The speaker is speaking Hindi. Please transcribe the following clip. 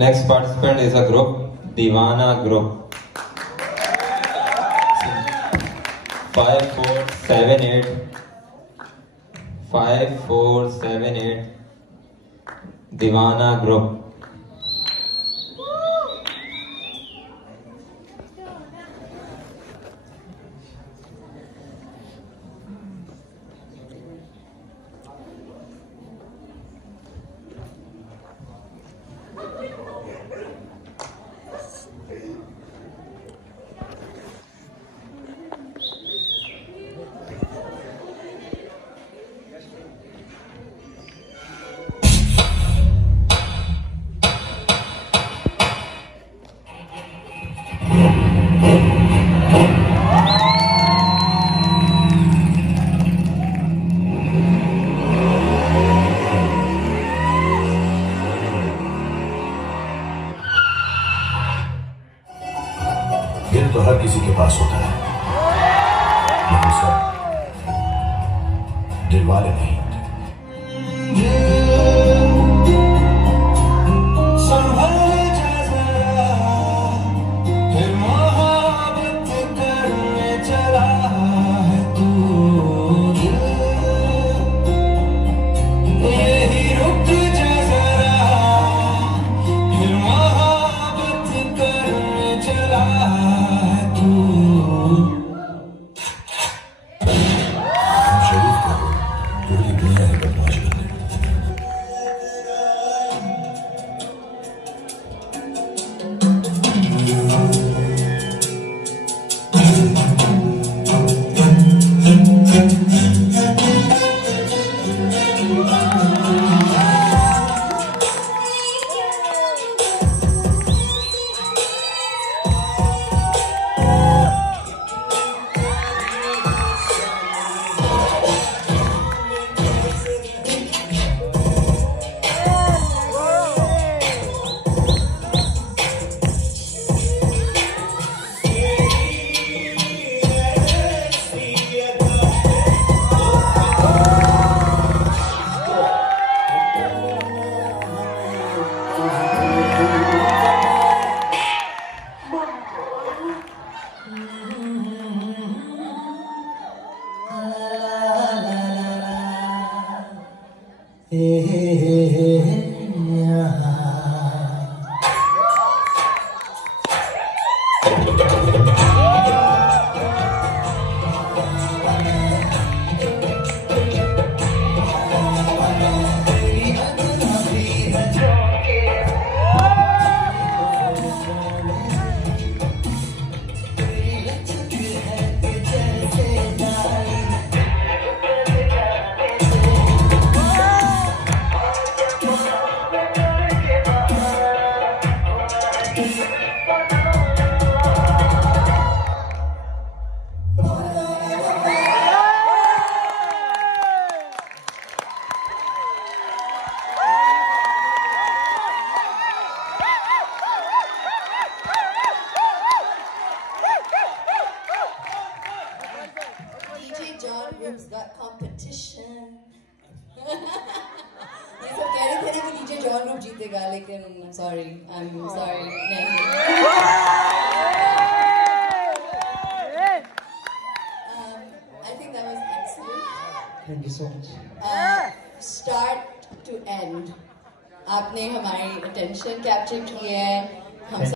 Next participant is a group, Divana Group. 5478. 5478. Divana Group. दिल तो हर किसी के पास होता है, लेकिन सब दिल वाले नहीं होते। Got competition. ये सब कह रहे थे ना कि डीजे जॉन ग्रुप जीतेगा, लेकिन I'm sorry नहीं। I think that was excellent. Thank you so much. Start to end, आपने हमारी attention capture की है। हम